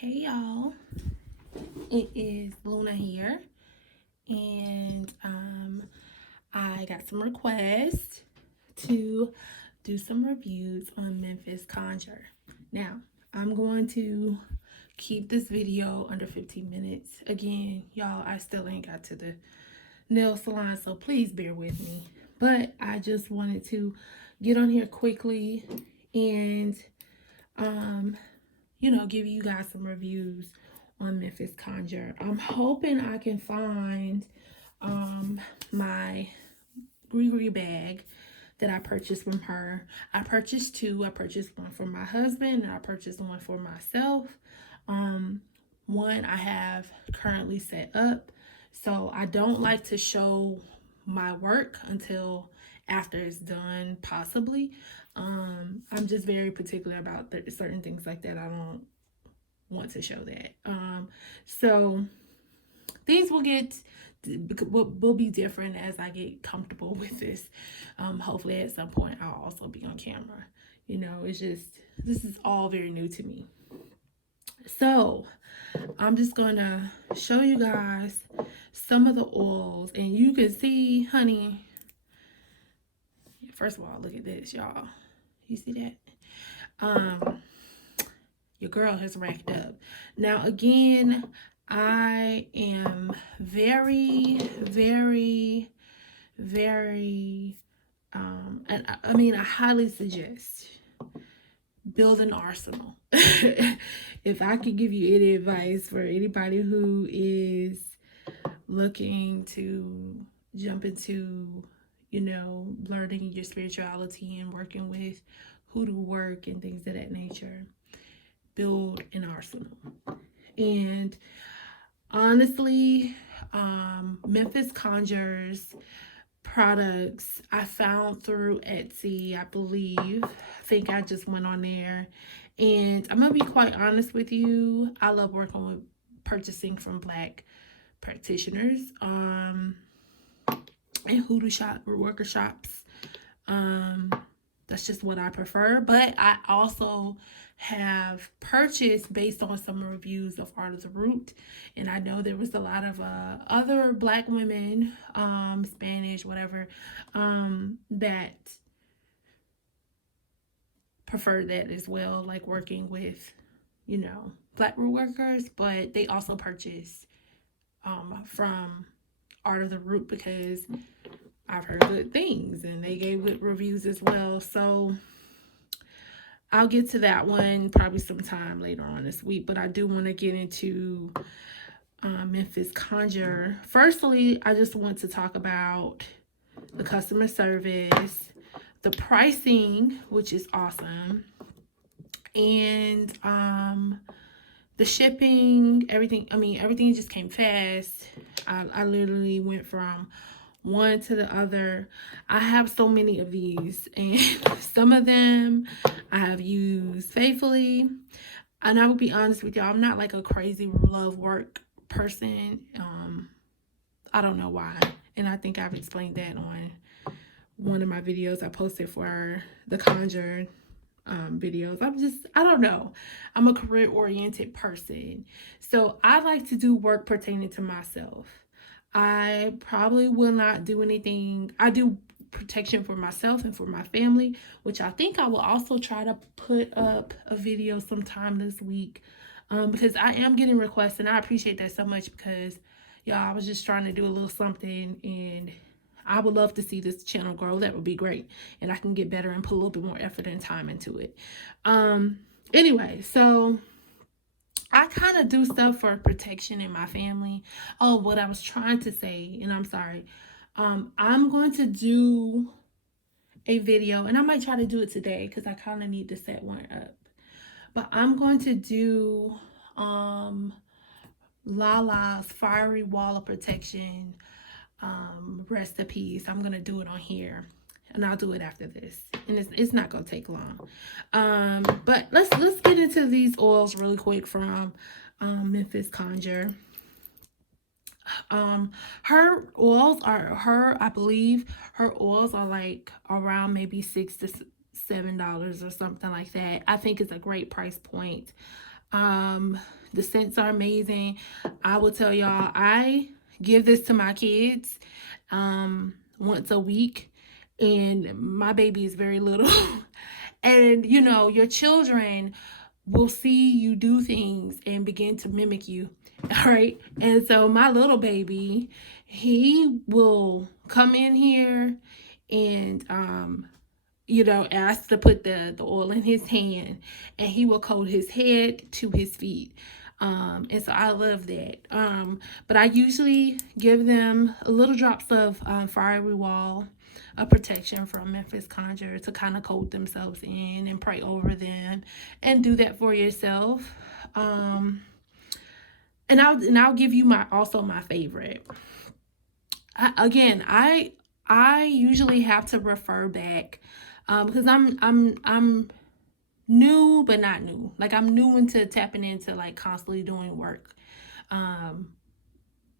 Hey y'all, it is Luna here, and I got some requests to do some reviews on Memphis Conjure. Now, I'm going to keep this video under 15 minutes. Again, y'all, I still ain't got to the nail salon, so please bear with me. But I just wanted to get on here quickly and give you guys some reviews on Memphis Conjure. I'm hoping I can find my Gree bag that I purchased from her. I purchased two. I purchased one for my husband and I purchased one for myself. One I have currently set up. So I don't like to show my work until after it's done, possibly. I'm just very particular about certain things like that. I don't want to show that. So things will be different as I get comfortable with this. Hopefully at some point I'll also be on camera. It's just, this is all very new to me. So I'm just gonna show you guys some of the oils, and you can see, honey, first of all, look at this, y'all. You see that? Your girl has racked up. Now, again, I am very, very, very, and I highly suggest build an arsenal. If I could give you any advice for anybody who is looking to jump into, learning your spirituality and working with hoodoo work and things of that nature, build an arsenal. And honestly, Memphis Conjure's products I found through Etsy, I believe. I think I just went on there. And I'm going to be quite honest with you. I love working with purchasing from Black practitioners and hoodoo worker shops. That's just what I prefer. But I also have purchased based on some reviews of Art of the Root, and I know there was a lot of other Black women, Spanish, whatever, that preferred that as well, like working with Black root workers. But they also purchased from Art of the Root because I've heard good things, and they gave good reviews as well. So I'll get to that one probably sometime later on this week, but I do want to get into Memphis Conjure. Firstly, I just want to talk about the customer service, the pricing, which is awesome, and the shipping, everything. Everything just came fast. I literally went from one to the other. I have so many of these, and some of them I have used faithfully. And I will be honest with y'all, I'm not like a crazy love work person. I don't know why. And I think I've explained that on one of my videos I posted for the Conjure videos. I don't know. I'm a career oriented person. So I like to do work pertaining to myself. I probably will not do anything. I do protection for myself and for my family, which I think I will also try to put up a video sometime this week, because I am getting requests, and I appreciate that so much because, y'all, I was just trying to do a little something, and I would love to see this channel grow. That would be great, and I can get better and put a little bit more effort and time into it. Anyway, so I kind of do stuff for protection in my family. Oh, what I was trying to say, and I'm sorry. I'm going to do a video, and I might try to do it today because I kind of need to set one up. But I'm going to do Lala's Fiery Wall of Protection recipes. I'm going to do it on here, and I'll do it after this, and it's not gonna take long. But let's get into these oils really quick from Memphis Conjure. Her oils are, I believe her oils are like around maybe $6 to $7 or something like that. I think it's a great price point. The scents are amazing. I will tell y'all, I give this to my kids once a week, and my baby is very little. And you know, your children will see you do things and begin to mimic you. All right. And so my little baby, he will come in here and you know, ask to put the oil in his hand, and he will coat his head to his feet. And so I love that. But I usually give them a little drops of fiery wall, a protection from Memphis Conjure, to kind of coat themselves in and pray over them, and do that for yourself. And I'll give you my favorite. I usually have to refer back because I'm new but not new. Like, I'm new into tapping into like constantly doing work.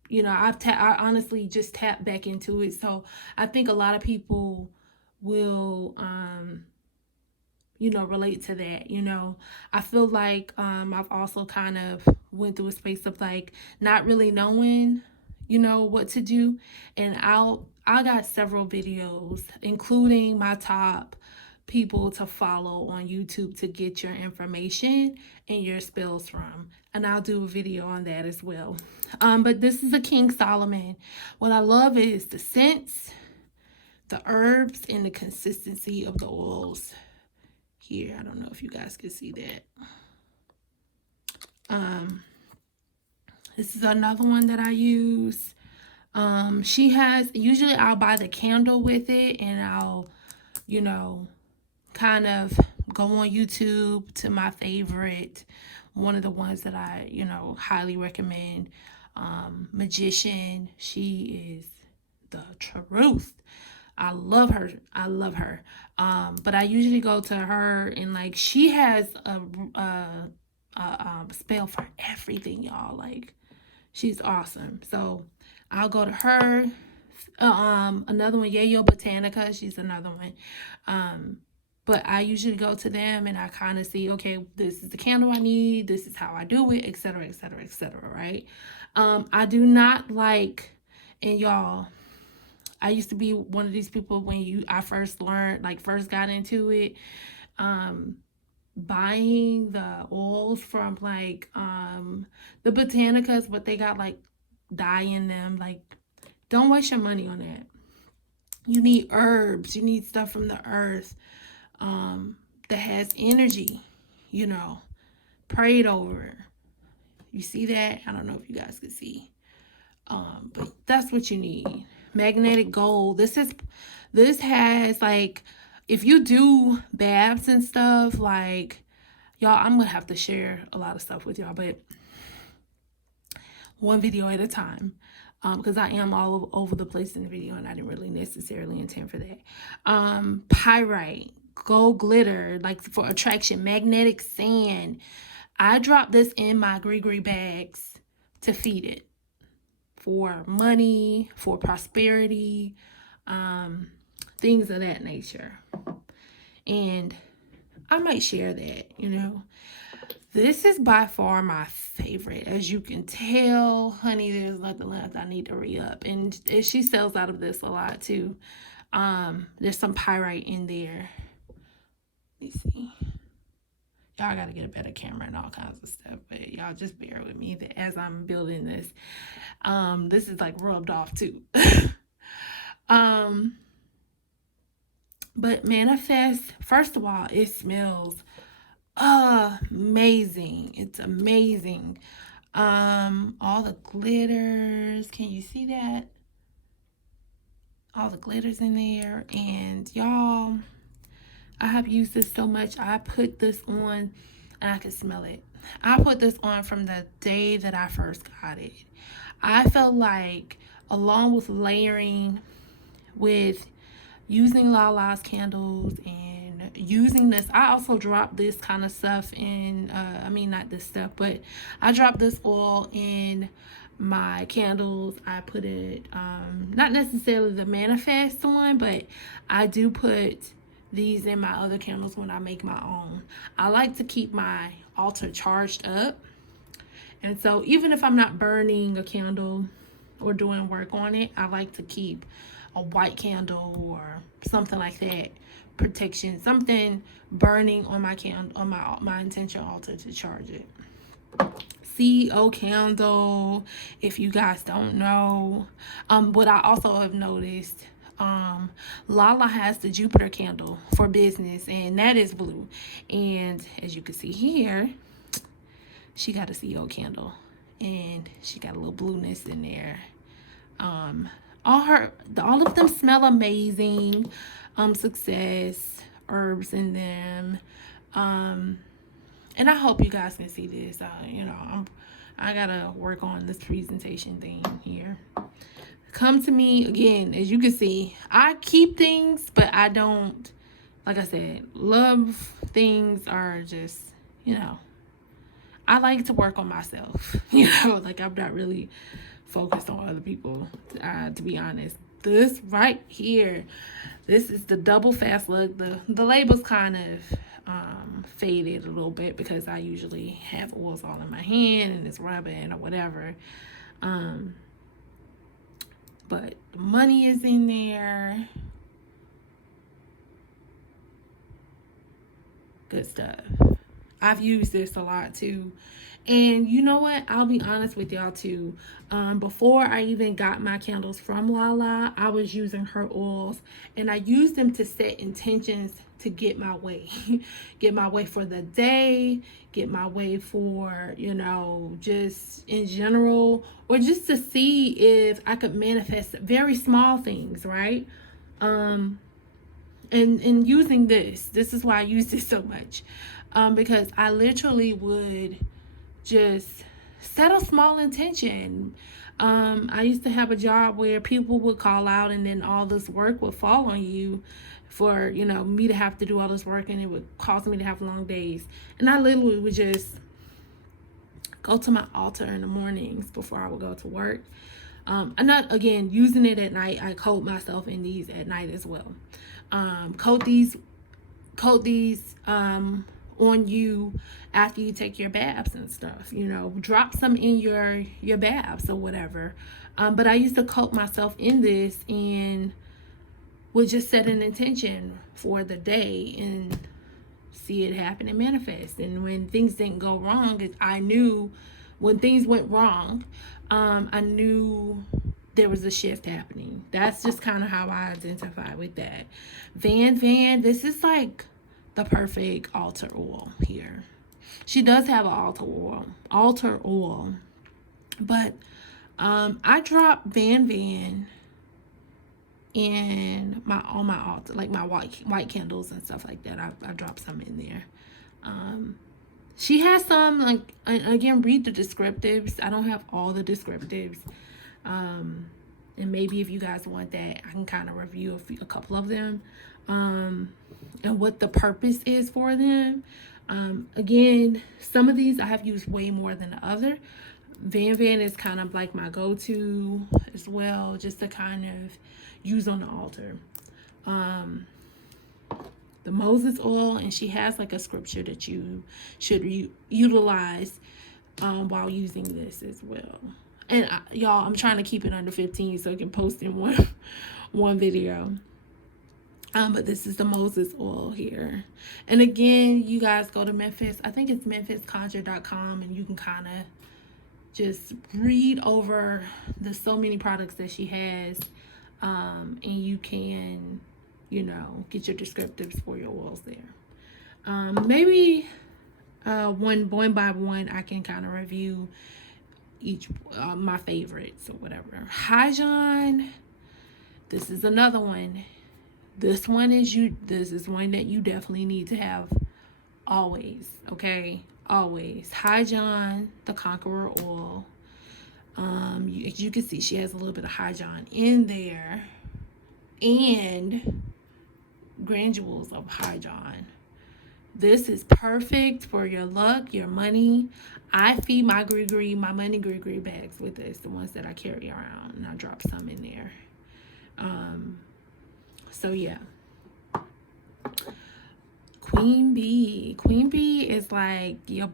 You know, I honestly just tapped back into it. So I think a lot of people will you know, relate to that. You know, I feel like I've also kind of went through a space of like not really knowing, you know, what to do. And I got several videos, including my top people to follow on YouTube to get your information and your spells from. And I'll do a video on that as well. But this is a King Solomon. What I love is the scents, the herbs, and the consistency of the oils here. I don't know if you guys can see that. This is another one that I use. She has, usually I'll buy the candle with it, and I'll, you know, kind of go on YouTube to my favorite, one of the ones that I, you know, highly recommend. Magician. She is the truth. I love her. I love her. But I usually go to her, and like, she has a spell for everything, y'all. Like, she's awesome. So I'll go to her. Another one, Yayo Botanica. She's another one. But I usually go to them, and I kind of see, okay, this is the candle I need. This is how I do it, etc., etc., etc. Right? I do not like, and y'all, I used to be one of these people when I first learned, like first got into it, buying the oils from like the Botanicas, but they got like dye in them. Like, don't waste your money on that. You need herbs. You need stuff from the earth that has energy, you know, prayed over. You see that? I don't know if you guys can see. But that's what you need. Magnetic gold. This has like, if you do baths and stuff, like, y'all, I'm gonna have to share a lot of stuff with y'all, but one video at a time, because I am all over the place in the video, and I didn't really necessarily intend for that. Pyrite, gold glitter, like for attraction, magnetic sand. I drop this in my gree bags to feed it for money, for prosperity, things of that nature. And I might share that, you know. This is by far my favorite. As you can tell, honey, there's nothing left. I need to re-up. And she sells out of this a lot too. There's some pyrite in there. Let me see. Y'all gotta get a better camera and all kinds of stuff, but y'all just bear with me as I'm building this. This is like rubbed off too. But Manifest, first of all, it smells amazing. It's amazing. All the glitters, can you see that? All the glitters in there. And y'all, I have used this so much. I put this on, and I can smell it. I put this on from the day that I first got it. I felt like, along with layering with using Lala's candles and using this, I also dropped this kind of stuff in, I mean, not this stuff, but I dropped this oil in my candles. I put it, not necessarily the Manifest one, but I do put these in my other candles when I make my own. I like to keep my altar charged up. And so even if I'm not burning a candle or doing work on it, I like to keep a white candle or something like that, protection, something burning on my candle, on my intention altar to charge it. CEO candle, if you guys don't know. What I also have noticed, Lala has the Jupiter candle for business, and that is blue. And as you can see here, she got a CEO candle, and she got a little blueness in there. All of them smell amazing. Success herbs in them. And I hope you guys can see this. I gotta work on this presentation thing here. Come to me again, as you can see. I keep things, but I don't. Like I said, love things are just, I like to work on myself. Like I'm not really focused on other people, to be honest. This right here, this is the double fast look. The label's kind of faded a little bit because I usually have oils all in my hand and it's rubbing or whatever. But the money is in there. Good stuff. I've used this a lot too. And you know what? I'll be honest with y'all too. Before I even got my candles from Lala, I was using her oils, and I used them to set intentions to get my way. Get my way for the day, get my way for, just in general, or just to see if I could manifest very small things, right? And using this is why I use this so much. Because I literally would just set a small intention. I used to have a job where people would call out and then all this work would fall on you for, me to have to do all this work, and it would cause me to have long days. And I literally would just go to my altar in the mornings before I would go to work. I'm not, again, using it at night. I coat myself in these at night as well. Coat these on you after you take your baths and stuff. Drop some in your baths or whatever. But I used to coat myself in this and would just set an intention for the day and see it happen and manifest. And when things didn't go wrong, I knew when things went wrong, I knew there was a shift happening. That's just kind of how I identify with that. Van, this is like the perfect altar oil here. She does have an altar oil, but I drop Van in on my altar, like my white candles and stuff like that. I drop some in there. She has some, like, again, read the descriptives. I don't have all the descriptives. And maybe if you guys want that, I can kind of review a couple of them, and what the purpose is for them. Again, some of these I have used way more than the other. Van is kind of like my go-to as well, just to kind of use on the altar. The Moses oil, and she has like a scripture that you should utilize while using this as well. And y'all, I'm trying to keep it under 15 so I can post in one video. But this is the Moses oil here. And again, you guys go to Memphis. I think it's memphisconjure.com, and you can kind of just read over the so many products that she has. And you can, get your descriptives for your oils there. Maybe one by one, I can kind of review each my favorites or whatever. Hygiene, this is another one. This is one that you definitely need to have always, okay? Always. Hygiene, the Conqueror oil. As you can see, she has a little bit of Hygiene in there, and granules of Hygiene. This is perfect for your luck, your money. I feed my money gree bags with this, the ones that I carry around, and I drop some in there. So yeah. Queen bee. Queen bee is like your